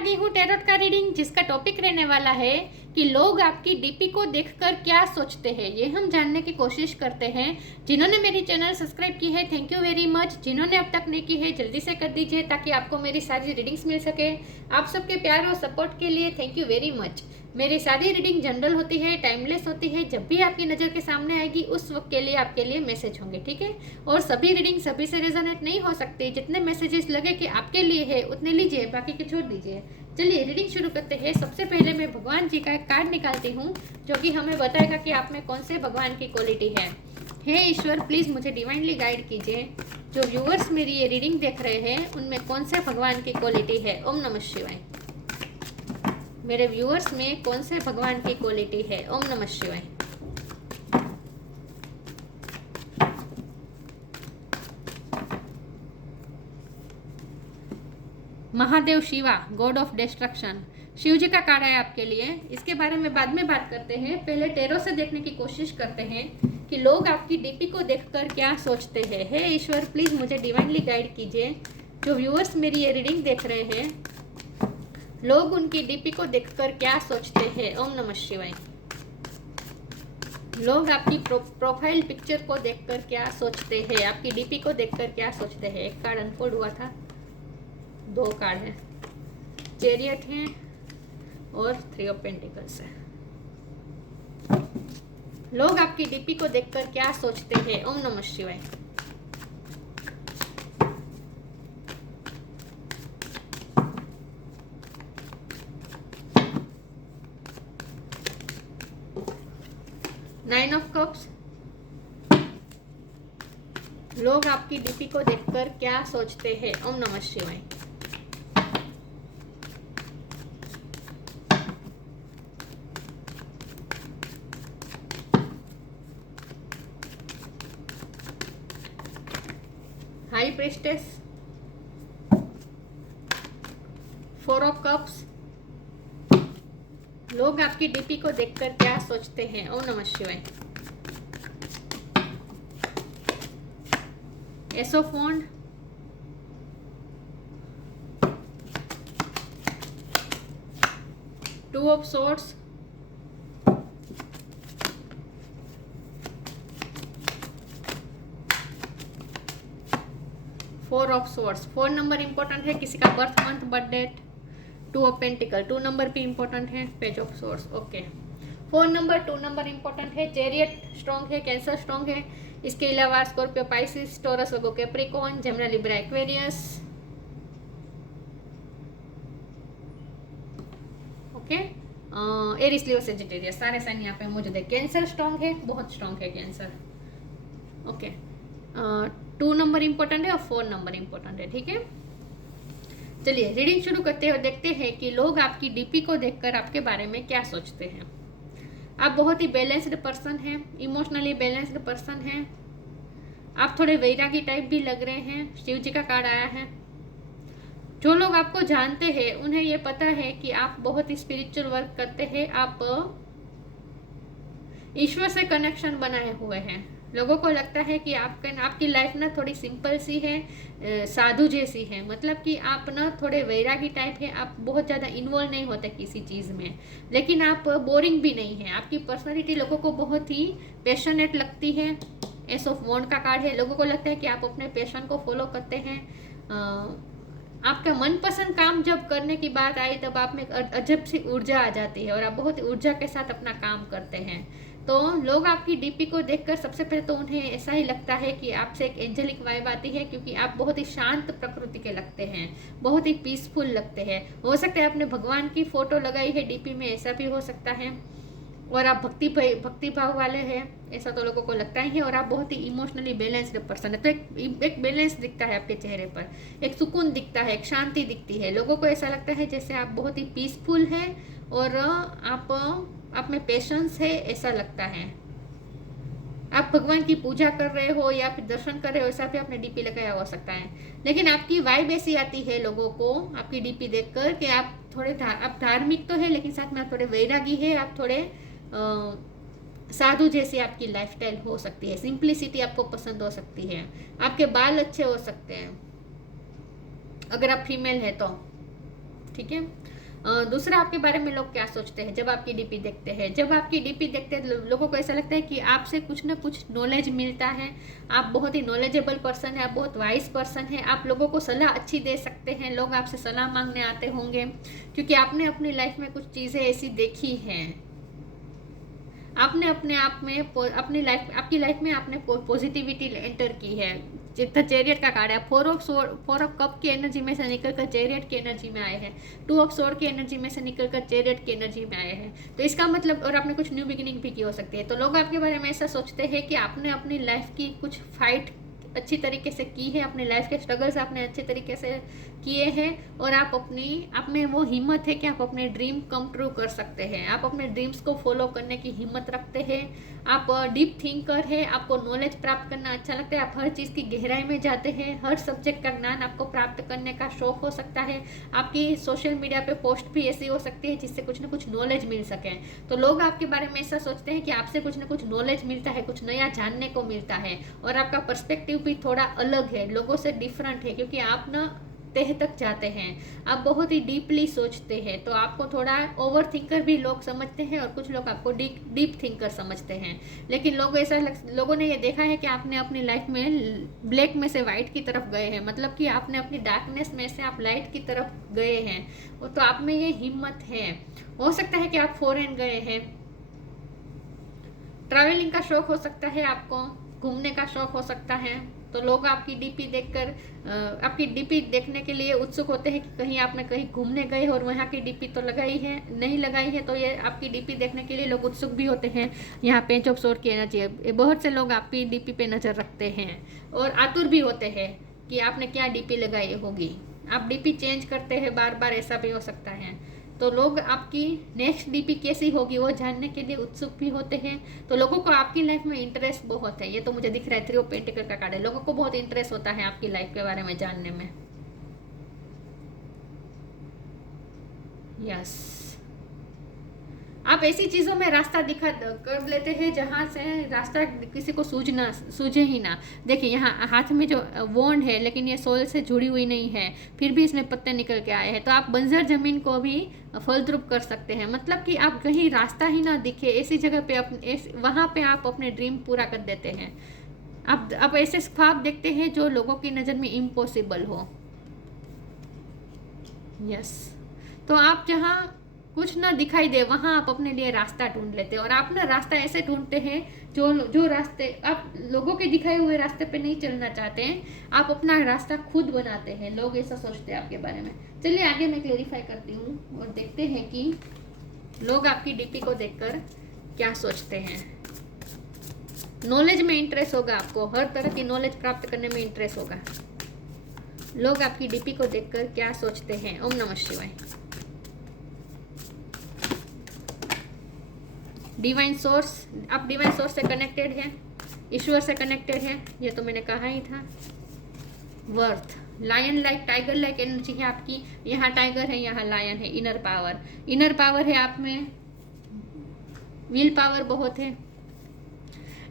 गई हूँ टैरोट का रीडिंग, जिसका टॉपिक रहने वाला है कि लोग आपकी डीपी को देखकर क्या सोचते हैं। ये हम जानने की कोशिश करते हैं। जिन्होंने मेरी चैनल सब्सक्राइब की है, थैंक यू वेरी मच। जिन्होंने अब तक नहीं की है, जल्दी से कर दीजिए ताकि आपको मेरी सारी रीडिंग्स मिल सके। आप सबके प्यार और सपोर्ट के लिए थैंक यू वेरी मच। मेरी सारी रीडिंग जनरल होती है, टाइमलेस होती है। जब भी आपकी नज़र के सामने आएगी उस वक्त के लिए आपके लिए मैसेज होंगे, ठीक है। और सभी रीडिंग सभी से रेजोनेट नहीं हो सकती। जितने मैसेजेस लगे कि आपके लिए है उतने लीजिए, बाकी के छोड़ दीजिए। चलिए रीडिंग शुरू करते हैं। सबसे पहले मैं भगवान जी का एक कार्ड निकालती हूँ जो कि हमें बताएगा कि आप में कौन से भगवान की क्वालिटी है। हे ईश्वर, प्लीज़ मुझे डिवाइनली गाइड कीजिए। जो व्यूअर्स मेरी ये रीडिंग देख रहे हैं उनमें कौन से भगवान की क्वालिटी है। ओम नमः शिवाय। मेरे व्यूअर्स में कौन से भगवान की क्वालिटी है। ओम नमः शिवाय। Mahadev Shiva, god of destruction. Shiv ji का कार्ड है आपके लिए। इसके बारे में बाद में बात करते हैं। पहले टेरो से देखने की कोशिश करते हैं कि लोग आपकी डीपी को देखकर क्या सोचते हैं। हे ईश्वर, प्लीज़ मुझे डिवाइनली गाइड कीजिए। जो व्यूअर्स मेरी ये रीडिंग देख रहे हैं, लोग उनकी डीपी को देखकर क्या सोचते हैं। ओम नमः शिवाय। लोग आपकी प्रोफाइल पिक्चर को देखकर क्या सोचते हैं, आपकी डीपी को देखकर क्या सोचते हैं। एक कार्ड अनफोल्ड हुआ था, दो कार्ड हैं, चैरियट हैं और 3 ऑफ पेंटिकल्स है। लोग आपकी डीपी को देखकर क्या सोचते हैं। ओम नमः शिवाय। Nine of cups. लोग आपकी डीपी को देखकर क्या सोचते हैं। ओम नमः शिवाय। High priestess, 4 of cups. लोग आपकी डीपी को देखकर क्या सोचते हैं। ओम नमः शिवाय। Ace of wand, 2 of swords, 4 of swords. 4 number important है, किसी का birth month, birth date. 2 of pentacle, 2 number भी इंपॉर्टेंट है। Page of swords, okay. 4 number, 2 number important है। चैरियट स्ट्रॉन्ग है, कैंसर स्ट्रॉन्ग है। इसके अलावा Scorpio, Pisces, Taurus, Virgo, Capricorn, Gemini, Libra, Aquarius, okay. Aries, Leo, Sagittarius, सारे sign यहाँ पे मौजूद है। कैंसर स्ट्रॉन्ग है, बहुत स्ट्रॉन्ग है कैंसर, ओके। 2 नंबर इंपॉर्टेंट है और 4 नंबर इंपॉर्टेंट है, ठीक है। चलिए रीडिंग शुरू करते हैं और देखते हैं कि लोग आपकी डीपी को देखकर आपके बारे में क्या सोचते हैं। आप बहुत ही बैलेंस्ड पर्सन हैं, इमोशनली बैलेंस्ड पर्सन हैं। आप थोड़े वैरागी टाइप भी लग रहे हैं। शिव जी का कार्ड आया है। जो लोग आपको जानते हैं उन्हें ये पता है कि आप बहुत ही स्पिरिचुअल वर्क करते हैं। आप ईश्वर से कनेक्शन बनाए हुए हैं। लोगों को लगता है कि आपकी लाइफ ना थोड़ी सिंपल सी है, साधु जैसी है। मतलब कि आप ना थोड़े वैरागी टाइप है। आप बहुत ज़्यादा इन्वॉल्व नहीं होते किसी चीज़ में, लेकिन आप बोरिंग भी नहीं है। आपकी पर्सनालिटी लोगों को बहुत ही पैशनेट लगती है। एस ऑफ वॉन्ड का कार्ड है। लोगों को लगता है कि आप अपने पैशन को फॉलो करते हैं। आपका मनपसंद काम जब करने की बात आई तब आप में अजब सी ऊर्जा आ जाती है और आप बहुत ऊर्जा के साथ अपना काम करते हैं। तो लोग आपकी डीपी को देखकर सबसे पहले तो उन्हें ऐसा ही लगता है कि आपसे एक एंजेलिक वाइब आती है, क्योंकि आप बहुत ही शांत प्रकृति के लगते हैं, बहुत ही पीसफुल लगते हैं। हो सकता है आपने भगवान की फोटो लगाई है डीपी में, ऐसा भी हो सकता है। और आप भक्ति भाव वाले हैं, ऐसा तो लोगों को लगता ही है। और आप बहुत ही इमोशनली बैलेंस्ड पर्सन है। तो एक बैलेंस दिखता है आपके चेहरे पर, एक सुकून दिखता है, एक शांति दिखती है। लोगों को ऐसा लगता है जैसे आप बहुत ही पीसफुल है और आप में पेशेंस है, ऐसा लगता है। आप भगवान की पूजा कर रहे हो या फिर दर्शन कर रहे हो, ऐसा भी आपने डीपी लगाया हो सकता है। लेकिन आपकी वाइब ऐसी आती है लोगों को आपकी डीपी देखकर कि आप थोड़े आप धार्मिक तो है, लेकिन साथ में आप थोड़े वैरागी है। आप थोड़े साधु जैसी आपकी लाइफस्टाइल हो सकती है। सिंप्लिसिटी आपको पसंद हो सकती है। आपके बाल अच्छे हो सकते हैं अगर आप फीमेल है तो, ठीक है। दूसरा, आपके बारे में लोग क्या सोचते हैं जब आपकी डीपी देखते हैं। जब आपकी डीपी देखते हैं लोगों को ऐसा लगता है कि आपसे कुछ ना कुछ नॉलेज मिलता है, आप बहुत ही नॉलेजेबल पर्सन है, आप बहुत वाइज पर्सन है, आप लोगों को सलाह अच्छी दे सकते हैं, लोग आपसे सलाह मांगने आते होंगे क्योंकि आपने अपनी लाइफ में कुछ चीज़ें ऐसी देखी हैं। आपने अपने आप में अपनी लाइफ, आपकी लाइफ में आपने पॉजिटिविटी एंटर की है। जितना चैरियट का कार्ड है, 4 ऑफ कप की एनर्जी में से निकलकर चैरियट की एनर्जी में आए हैं, 2 ऑफ सोर्ड की एनर्जी में से निकलकर चैरियट की एनर्जी में आए हैं। तो इसका मतलब, और आपने कुछ न्यू बिगिनिंग भी की हो सकती है। तो लोग आपके बारे में ऐसा सोचते हैं कि आपने अपनी लाइफ की कुछ फाइट अच्छी तरीके से की है, अपने लाइफ के स्ट्रगल्स आपने अच्छे तरीके से किए हैं, और आप में वो हिम्मत है कि आप अपने ड्रीम कम ट्रू कर सकते हैं। आप अपने ड्रीम्स को फॉलो करने की हिम्मत रखते हैं, आप डीप थिंकर है, आपको नॉलेज प्राप्त करना अच्छा लगता है, आप हर चीज़ की गहराई में जाते हैं, हर सब्जेक्ट का ज्ञान आपको प्राप्त करने का शौक हो सकता है। आपकी सोशल मीडिया पे पोस्ट भी ऐसी हो सकती है जिससे कुछ ना कुछ नॉलेज मिल सके। तो लोग आपके बारे में ऐसा सोचते हैं कि आपसे कुछ ना कुछ नॉलेज मिलता है, कुछ नया जानने को मिलता है, और आपका पर्सपेक्टिव भी थोड़ा अलग है, लोगों से डिफरेंट है, क्योंकि आप ना तह तक जाते हैं, आप बहुत ही डीपली सोचते हैं। तो आपको थोड़ा ओवर थिंकर भी लोग समझते हैं, और कुछ लोग आपको डीप थिंकर समझते हैं। लेकिन लोगों ने ये देखा है कि आपने अपनी लाइफ में ब्लैक में से वाइट की तरफ गए हैं, मतलब कि आपने अपनी डार्कनेस में से आप लाइट की तरफ गए हैं। तो आप में ये हिम्मत है। हो सकता है कि आप फॉरेन गए हैं, ट्रैवलिंग का शौक हो सकता है, आपको घूमने का शौक हो सकता है। तो लोग आपकी डीपी देखकर आपकी डीपी देखने के लिए उत्सुक होते हैं कि कहीं आपने कहीं घूमने गए और वहाँ की डीपी तो लगाई है, नहीं लगाई है, तो ये आपकी डीपी देखने के लिए लोग उत्सुक भी होते हैं। यहाँ पे ऑफ सोर्ड की एनर्जी है, बहुत से लोग आपकी डीपी पे नज़र रखते हैं और आतुर भी होते हैं कि आपने क्या डीपी लगाई होगी। आप डीपी चेंज करते हैं बार बार, ऐसा भी हो सकता है। तो लोग आपकी नेक्स्ट डीपी कैसी होगी वो जानने के लिए उत्सुक भी होते हैं। तो लोगों को आपकी लाइफ में इंटरेस्ट बहुत है, ये तो मुझे दिख रहा है। 3 ऑफ पेंटिकल का कार्ड है, लोगों को बहुत इंटरेस्ट होता है आपकी लाइफ के बारे में जानने में। यस, आप ऐसी चीज़ों में रास्ता दिखा कर लेते हैं जहाँ से रास्ता किसी को सूझे ही ना। देखिए यहाँ हाथ में जो वॉन्ड है, लेकिन ये सोल से जुड़ी हुई नहीं है, फिर भी इसमें पत्ते निकल के आए हैं। तो आप बंजर जमीन को भी फलद्रुप कर सकते हैं, मतलब कि आप कहीं रास्ता ही ना दिखे ऐसी जगह पे वहाँ पे आप अपने ड्रीम पूरा कर देते हैं। आप ऐसे ख्वाब देखते हैं जो लोगों की नज़र में इम्पॉसिबल हो। यस, तो आप जहाँ कुछ ना दिखाई दे वहाँ आप अपने लिए रास्ता ढूंढ लेते हैं, और आप ना रास्ता ऐसे ढूंढते हैं जो रास्ते आप लोगों के दिखाए हुए रास्ते पे नहीं चलना चाहते हैं, आप अपना रास्ता खुद बनाते हैं। लोग ऐसा सोचते हैं आपके बारे में। चलिए आगे मैं क्लेरिफाई करती हूँ और देखते हैं कि लोग आपकी डीपी को देखकर क्या सोचते हैं। नॉलेज में इंटरेस्ट होगा, आपको हर तरह की नॉलेज प्राप्त करने में इंटरेस्ट होगा। लोग आपकी डीपी को देखकर क्या सोचते हैं। ओम नमः शिवाय। डिवाइन सोर्स, आप डिवाइन सोर्स से कनेक्टेड है, ईश्वर से कनेक्टेड है, ये तो मैंने कहा ही था। Worth, lion like, tiger like energy है आपकी। यहाँ टाइगर है, यहाँ लायन है। इनर पावर है आप में, विल पावर बहुत है।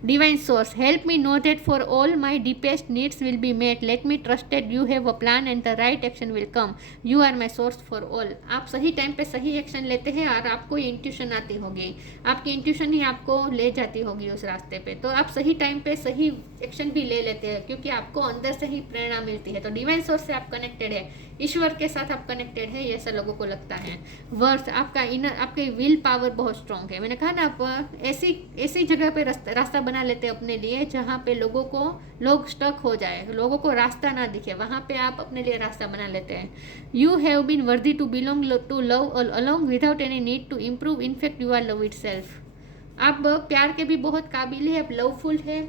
Divine source, help me know that for all my deepest needs will be met. Let me trust that you have a plan and the right action will come. You are my source for all. आप सही time पे सही action लेते हैं और आपको intuition आती होगी, आपकी इंट्यूशन ही आपको ले जाती होगी उस रास्ते पे। तो आप सही टाइम पे सही एक्शन भी ले लेते हैं क्योंकि आपको अंदर से ही प्रेरणा मिलती है। तो डिवाइन सोर्स से आप कनेक्टेड है, ईश्वर के साथ आप कनेक्टेड है, ये ऐसा लोगों को लगता है। वर्थ, आपका इनर, आपके विल पावर बहुत स्ट्रांग है। मैंने कहा ना, आप ऐसी जगह पे रास्ता बना लेते हैं अपने लिए जहाँ पे लोग स्टक हो जाए, लोगों को रास्ता ना दिखे, वहाँ पे आप अपने लिए रास्ता बना लेते हैं। You have been worthy to belong to love along without any need to improve, in fact you are love itself. आप प्यार के भी बहुत काबिल है, आप लवफुल है,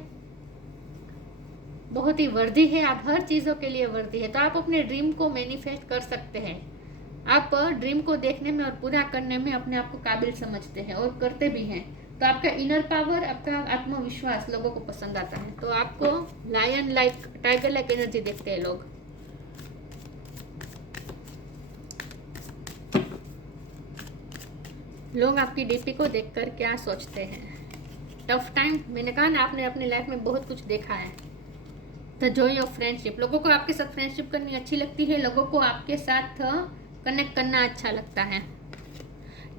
बहुत ही वर्दी है, आप हर चीज़ों के लिए वर्दी है। तो आप अपने ड्रीम को मैनिफेस्ट कर सकते हैं। आप ड्रीम को देखने में और पूरा करने में अपने आप को काबिल समझते हैं और करते भी हैं। तो आपका इनर पावर, आपका आत्मविश्वास लोगों को पसंद आता है। तो आपको lion like, tiger like energy देखते हैं लोग। लोग आपकी डीपी को देखकर क्या सोचते हैं। टफ टाइम, मैंने कहा ना, आपने अपनी लाइफ में बहुत कुछ देखा है। द जॉय ऑफ फ्रेंडशिप, लोगों को आपके साथ फ्रेंडशिप करनी अच्छी लगती है, लोगों को आपके साथ कनेक्ट करना अच्छा लगता है।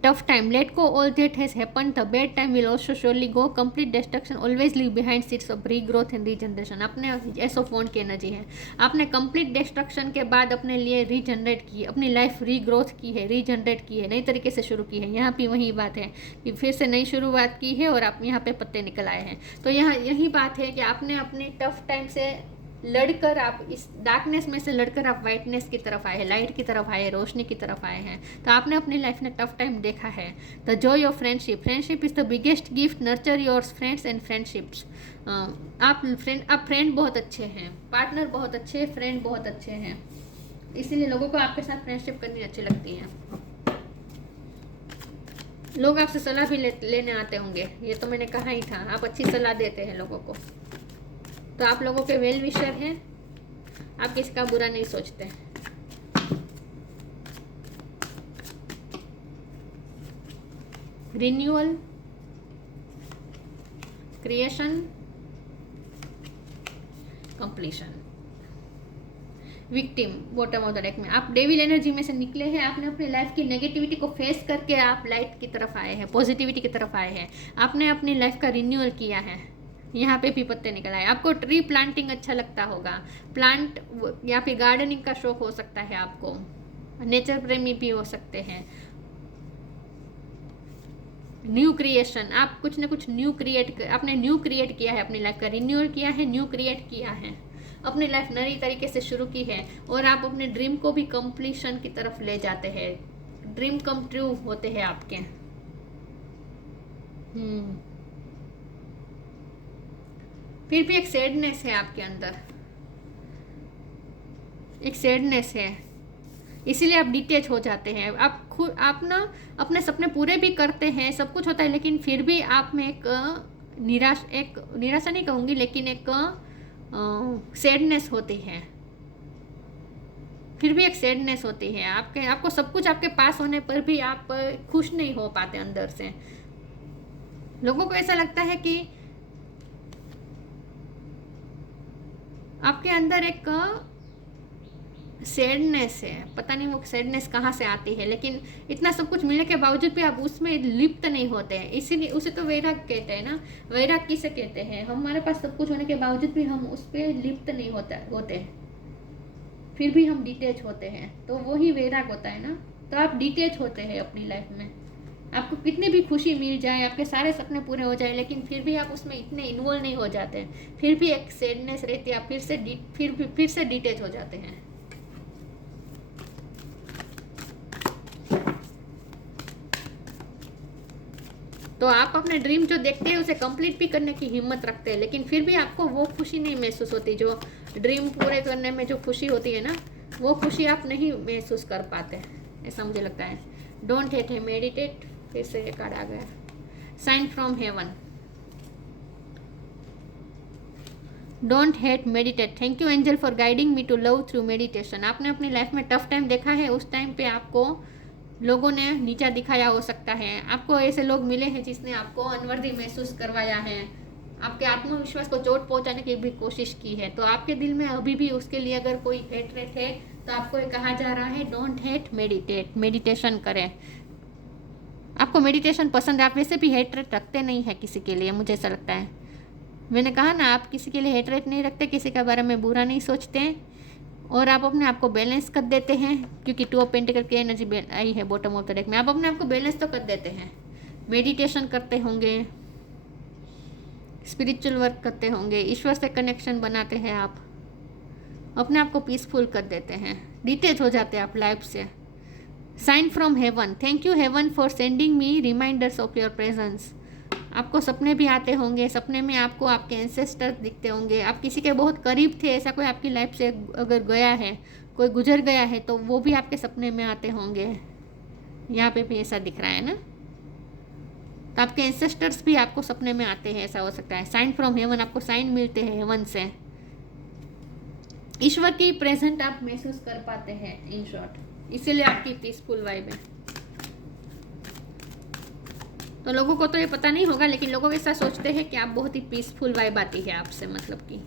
Tough time, let go all that has happen, the bad time will also surely go, complete destruction always leave behind seeds of regrowth and regeneration. अपने एसोफोन की एनर्जी है, आपने कंप्लीट डिस्ट्रक्शन के बाद अपने लिए रीजनरेट की, अपनी लाइफ रीग्रोथ की है, रीजनरेट की है, नई तरीके से शुरू की है। यहाँ भी वही बात है कि फिर से नई शुरुआत की है और आप यहाँ पे पत्ते निकल आए हैं। तो यहाँ यही बात है कि आपने अपनी टफ टाइम से लड़कर, आप इस डार्कनेस में से लड़कर आप वाइटनेस की तरफ आए हैं, लाइट की तरफ आए हैं, रोशनी की तरफ आए हैं। तो आपने अपनी लाइफ में टफ टाइम देखा है। The Joy of friendship, friendship is the biggest gift, nurture your friends and friendships. आप फ्रेंड बहुत अच्छे हैं, पार्टनर बहुत अच्छे, फ्रेंड बहुत अच्छे हैं, इसीलिए लोगों को आपके साथ फ्रेंडशिप करनी अच्छी लगती है। लोग आपसे सलाह भी लेने आते होंगे, ये तो मैंने कहा ही था, आप अच्छी सलाह देते हैं लोगों को। तो आप लोगों के वेल विशर हैं, आप किसी का बुरा नहीं सोचते। Renewal, creation, completion, victim bottom of the deck में। आप डेविल एनर्जी में से निकले हैं, आपने अपनी लाइफ की नेगेटिविटी को फेस करके आप लाइट की तरफ आए हैं, पॉजिटिविटी की तरफ आए हैं। आपने अपनी लाइफ का रिन्यूअल किया है, यहाँ पे भी पत्ते निकल आए। आपको ट्री प्लांटिंग अच्छा लगता होगा, प्लांट या फिर गार्डनिंग का शौक हो सकता है आपको, नेचर प्रेमी भी हो सकते हैं। न्यू क्रिएशन, आप कुछ ना कुछ न्यू आपने न्यू क्रिएट किया है, अपनी लाइफ का रिन्यूअल किया है, न्यू क्रिएट किया है, अपनी लाइफ नई तरीके से शुरू की है और आप अपने ड्रीम को भी कंप्लीशन की तरफ ले जाते हैं। ड्रीम कम ट्रू होते हैं आपके। फिर भी एक सैडनेस है आपके अंदर, एक सैडनेस है, इसीलिए आप डिटेच हो जाते हैं। आप ना अपने सपने पूरे भी करते हैं, सब कुछ होता है, लेकिन फिर भी आप में एक निराशा नहीं कहूँगी, लेकिन एक सैडनेस होती है। फिर भी एक सैडनेस होती है आपको सब कुछ आपके पास होने पर भी आप खुश नहीं हो पाते अंदर से। लोगों को ऐसा लगता है कि आपके अंदर एक सैडनेस है, पता नहीं वो सैडनेस कहाँ से आती है, लेकिन इतना सब कुछ मिलने के बावजूद भी आप उसमें लिप्त नहीं होते हैं। इसीलिए उसे तो वैराग कहते हैं ना। वैराग किसे कहते हैं? हमारे पास सब कुछ होने के बावजूद भी हम उस पर लिप्त नहीं होते, फिर भी हम डिटेच होते हैं, तो वही वैराग होता है ना। तो आप डिटेच होते हैं अपनी लाइफ में, आपको कितनी भी खुशी मिल जाए, आपके सारे सपने पूरे हो जाए, लेकिन फिर भी आप उसमें इतने इन्वॉल्व नहीं हो जाते, फिर भी एक सैडनेस रहती है, आप फिर से डिटेच हो जाते हैं। तो आप अपने ड्रीम जो देखते हैं उसे कंप्लीट भी करने की हिम्मत रखते हैं, लेकिन फिर भी आपको वो खुशी नहीं महसूस होती, जो ड्रीम पूरे करने में जो खुशी होती है ना, वो खुशी आप नहीं महसूस कर पाते, ऐसा मुझे लगता है। डोंट हेट है, मेडिटेट, फिर से एक कार्ड आ गया, sign from heaven. Don't hate, meditate. Thank you angel for guiding me to love through meditation. आपने अपनी लाइफ में टफ टाइम देखा है, उस टाइम पे आपको लोगों ने नीचा दिखाया हो सकता है, आपको ऐसे लोग मिले हैं जिसने आपको अनवर्दी महसूस करवाया है, आपके आत्मविश्वास को चोट पहुंचाने की भी कोशिश की है। तो आपके दिल में अभी भी उसके लिए अगर कोई हेटरेट है, तो आपको ये कहा जा रहा है डोंट हेट, मेडिटेट, मेडिटेशन करें। आपको मेडिटेशन पसंद है, आप वैसे भी हेटरेट रखते नहीं है किसी के लिए, मुझे ऐसा लगता है। मैंने कहा ना, आप किसी के लिए हेटरेट नहीं रखते, किसी के बारे में बुरा नहीं सोचते, और आप अपने आप को बैलेंस कर देते हैं, क्योंकि 2 ऑफ पेंटिकल की एनर्जी आई है बॉटम ऑफ द डेक में। आप अपने आप को बैलेंस तो कर देते हैं, मेडिटेशन करते होंगे, स्पिरिचुअल वर्क करते होंगे, ईश्वर से कनेक्शन बनाते हैं, आप अपने आप को पीसफुल कर देते हैं, डिटेच हो जाते हैं आप लाइफ से। Sign from heaven, thank you heaven for sending me reminders of your presence. आपको सपने भी आते होंगे, सपने में आपको आपके एंसेस्टर्स दिखते होंगे, आप किसी के बहुत करीब थे, ऐसा कोई आपकी लाइफ से अगर गया है, कोई गुजर गया है, तो वो भी आपके सपने में आते होंगे। यहाँ पे भी ऐसा दिख रहा है ना, तो आपके एंसेस्टर्स भी आपको सपने में आते हैं, ऐसा हो सकता है। साइन फ्रॉम हेवन, आपको साइन मिलते हैं हेवन से, ईश्वर की प्रेजेंट आप महसूस कर पाते हैं, इन शॉर्ट, इसीलिए आपकी पीसफुल वाइब है। तो लोगों को तो ये पता नहीं होगा, लेकिन लोग ऐसा सोचते हैं कि आप बहुत ही पीसफुल वाइब आती है आपसे, मतलब कि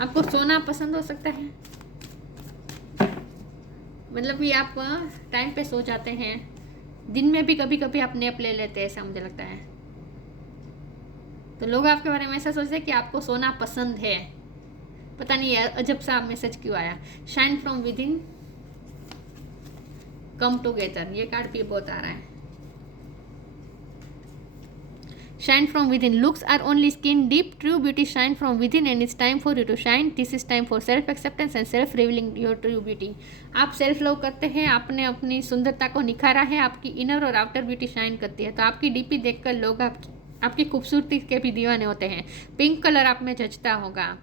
आपको सोना पसंद हो सकता है, मतलब कि आप टाइम पे सो जाते हैं, दिन में भी कभी कभी आप नैप ले लेते हैं, ऐसा मुझे लगता है। तो लोग आपके बारे में ऐसा सोचते हैं कि आपको सोना पसंद है। पता नहीं अजब सा मैसेज क्यों आया। Shine from with in, come together, ये कार्ड भी बहुत आ रहा है। Shine from within. Looks are only skin deep. True beauty shine from within and it's time for you to shine. This is time for self acceptance and self revealing your true beauty. आप self love करते हैं, आपने अपनी सुंदरता को निखारा है, आपकी inner और आउटर ब्यूटी शाइन करती है। तो आपकी डीपी देखकर लोग आपकी खूबसूरती के भी दीवाने होते हैं। पिंक कलर आप में जचता होगा।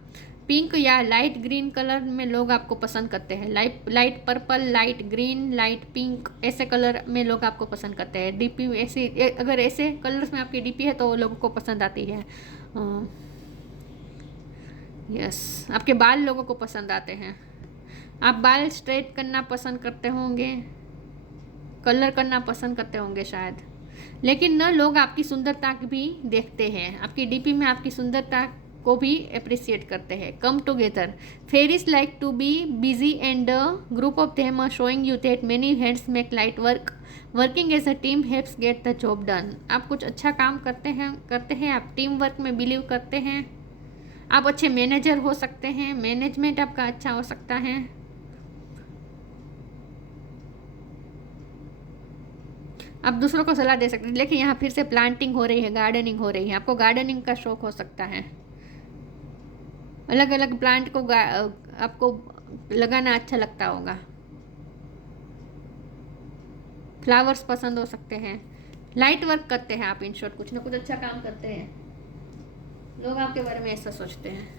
पिंक या लाइट ग्रीन कलर में लोग आपको पसंद करते हैं। Light purple, light green, light pink, ऐसे कलर में लोग आपको पसंद करते हैं। डीपी ऐसी, अगर ऐसे कलर्स में आपकी डीपी है तो लोगों को पसंद आती है। यस, आपके बाल लोगों को पसंद आते हैं। आप बाल स्ट्रेट करना पसंद करते होंगे, कलर करना पसंद करते होंगे शायद, लेकिन ना लोग आपकी सुंदरता भी देखते हैं। आपकी डीपी में आपकी सुंदरता को भी अप्रिशिएट करते हैं। Come together, fairies like to be busy and group of them are showing you that many hands make light work, working as a team helps get the job done. आप कुछ अच्छा काम करते हैं, आप टीम वर्क में believe करते हैं, आप अच्छे मैनेजर हो सकते हैं, मैनेजमेंट आपका अच्छा हो सकता है। आप दूसरों को सलाह दे सकते हैं। लेकिन यहाँ फिर से प्लांटिंग हो रही है, गार्डनिंग हो रही है, आपको गार्डनिंग का शौक हो सकता है। अलग अलग प्लांट को आपको लगाना अच्छा लगता होगा। फ्लावर्स पसंद हो सकते हैं। लाइट वर्क करते हैं आप, इन शॉर्ट कुछ ना कुछ अच्छा काम करते हैं। लोग आपके बारे में ऐसा सोचते हैं।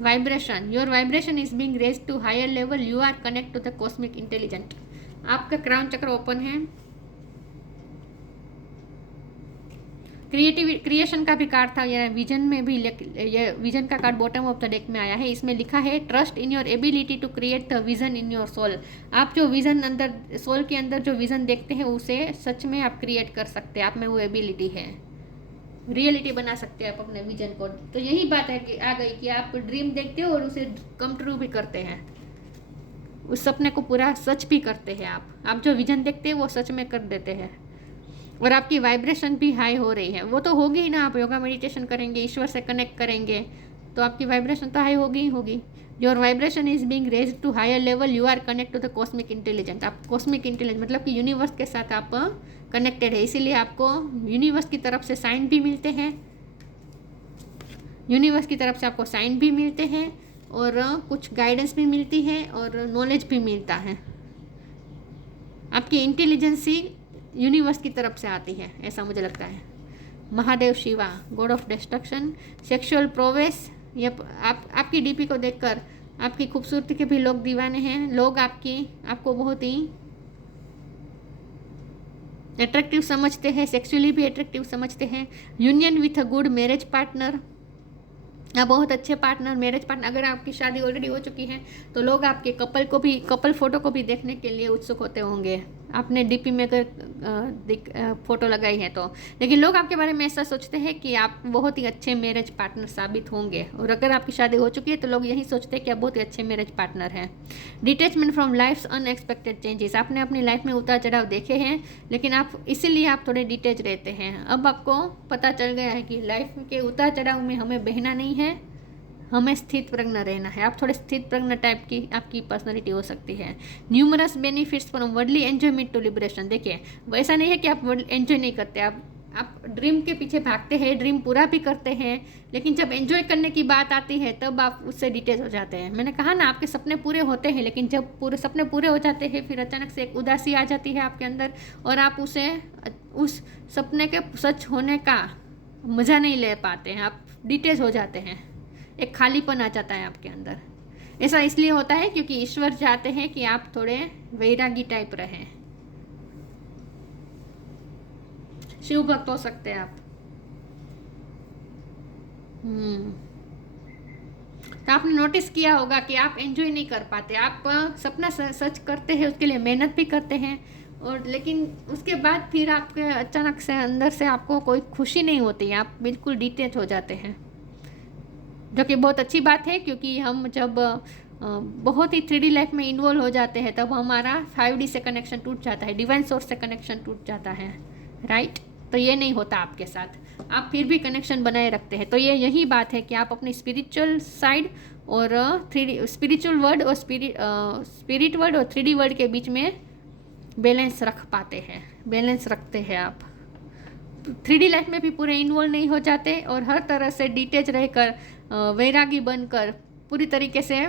Vibration, your vibration is being raised to higher level, you are connect to the cosmic intelligent. आपका क्राउन चक्र ओपन है। क्रिएशन का भी कार्ड था, या विजन में भी, ये विजन का card bottom of the deck में आया है। इसमें लिखा है trust in your ability to create the vision in your soul. आप जो विजन अंदर, सोल के अंदर जो विजन देखते हैं उसे सच में आप क्रिएट कर सकते हैं। आप में वो एबिलिटी है, रियलिटी बना सकते हैं आप अपने विजन को। तो यही बात है कि आ गई कि आप ड्रीम देखते हो और उसे कम ट्रू भी करते हैं, उस सपने को पूरा सच भी करते हैं। आप जो विजन देखते हैं वो सच में कर देते हैं। और आपकी वाइब्रेशन भी हाई हो रही है, वो तो होगी ही ना। आप योगा मेडिटेशन करेंगे, ईश्वर से कनेक्ट करेंगे, तो आपकी वाइब्रेशन तो हाई होगी ही होगी। Your vibration is being raised to higher level, you are connect to the cosmic intelligence. आप कॉस्मिक इंटेलिजेंस मतलब कि यूनिवर्स के साथ आप कनेक्टेड है, इसीलिए आपको यूनिवर्स की तरफ से साइन भी मिलते हैं, यूनिवर्स की तरफ से आपको साइन भी मिलते हैं, और कुछ गाइडेंस भी मिलती है, और नॉलेज भी मिलता है। आपकी इंटेलिजेंसी यूनिवर्स की तरफ से आती है, ऐसा मुझे लगता है। Mahadev Shiva, god of destruction, sexual prowess, ये आपकी डीपी को देखकर आपकी खूबसूरती के भी लोग दीवाने हैं। लोग आपको बहुत ही अट्रैक्टिव समझते हैं, सेक्सुअली भी अट्रैक्टिव समझते हैं। Union with a good marriage partner, आप बहुत अच्छे पार्टनर, मैरिज पार्टनर, अगर आपकी शादी ऑलरेडी हो चुकी है तो लोग आपके कपल फोटो को भी देखने के लिए उत्सुक होते होंगे, आपने डीपी में अगर फोटो लगाई है तो। लेकिन लोग आपके बारे में ऐसा सोचते हैं कि आप बहुत ही अच्छे मैरिज पार्टनर साबित होंगे, और अगर आपकी शादी हो चुकी है तो लोग यही सोचते हैं कि आप बहुत ही अच्छे मैरिज पार्टनर हैं। Detachment from life's unexpected changes, आपने अपनी लाइफ में उतार चढ़ाव देखे हैं, लेकिन आप इसीलिए आप थोड़े डिटैच रहते हैं। अब आपको पता चल गया है कि लाइफ के उतार चढ़ाव में हमें बहना नहीं है, हमें स्थित प्रज्ञ रहना है। आप थोड़े स्थित प्रज्ञ टाइप की आपकी पर्सनालिटी हो सकती है। Numerous benefits from worldly enjoyment to liberation, देखिए वैसा नहीं है कि आप वर्ल्ड एंजॉय नहीं करते, आप ड्रीम के पीछे भागते हैं, ड्रीम पूरा भी करते हैं, लेकिन जब एंजॉय करने की बात आती है तब आप उससे डिटेच हो जाते हैं। मैंने कहा ना, आपके सपने पूरे होते हैं, लेकिन जब पूरे सपने पूरे हो जाते हैं फिर अचानक से एक उदासी आ जाती है आपके अंदर, और आप उस सपने के सच होने का मज़ा नहीं ले पाते हैं, आप डिटेच हो जाते हैं, एक खालीपन आ जाता है आपके अंदर। ऐसा इसलिए होता है क्योंकि ईश्वर चाहते हैं कि आप थोड़े वैरागी टाइप रहें। शिव भक्त हो सकते हैं आप। तो आपने नोटिस किया होगा कि आप एंजॉय नहीं कर पाते, आप सपना सच करते हैं, उसके लिए मेहनत भी करते हैं, और लेकिन उसके बाद फिर आपके अचानक से अंदर से आपको कोई खुशी नहीं होती, आप बिल्कुल डिटैच हो जाते हैं, जो कि बहुत अच्छी बात है, क्योंकि हम जब बहुत ही 3D लाइफ में इन्वॉल्व हो जाते हैं तब हमारा 5D से कनेक्शन टूट जाता है, डिवाइन सोर्स से कनेक्शन टूट जाता है, राइट। तो ये नहीं होता आपके साथ, आप फिर भी कनेक्शन बनाए रखते हैं। तो ये यही बात है कि आप अपनी स्पिरिचुअल साइड और 3D स्पिरिचुअल वर्ल्ड और स्पिरिट वर्ल्ड और 3D वर्ल्ड के बीच में बैलेंस रख पाते हैं, बैलेंस रखते हैं आप। 3D लाइफ में भी पूरे इन्वॉल्व नहीं हो जाते और हर तरह से डिटेच रहकर वैरागी बनकर पूरी तरीके से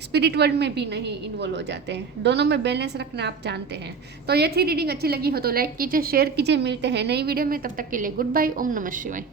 स्पिरिट वर्ल्ड में भी नहीं इन्वॉल्व हो जाते हैं। दोनों में बैलेंस रखना आप जानते हैं। तो ये थी रीडिंग, अच्छी लगी हो तो लाइक कीजिए, शेयर कीजिए। मिलते हैं नई वीडियो में, तब तक के लिए गुड बाय। ओम नमः शिवाय।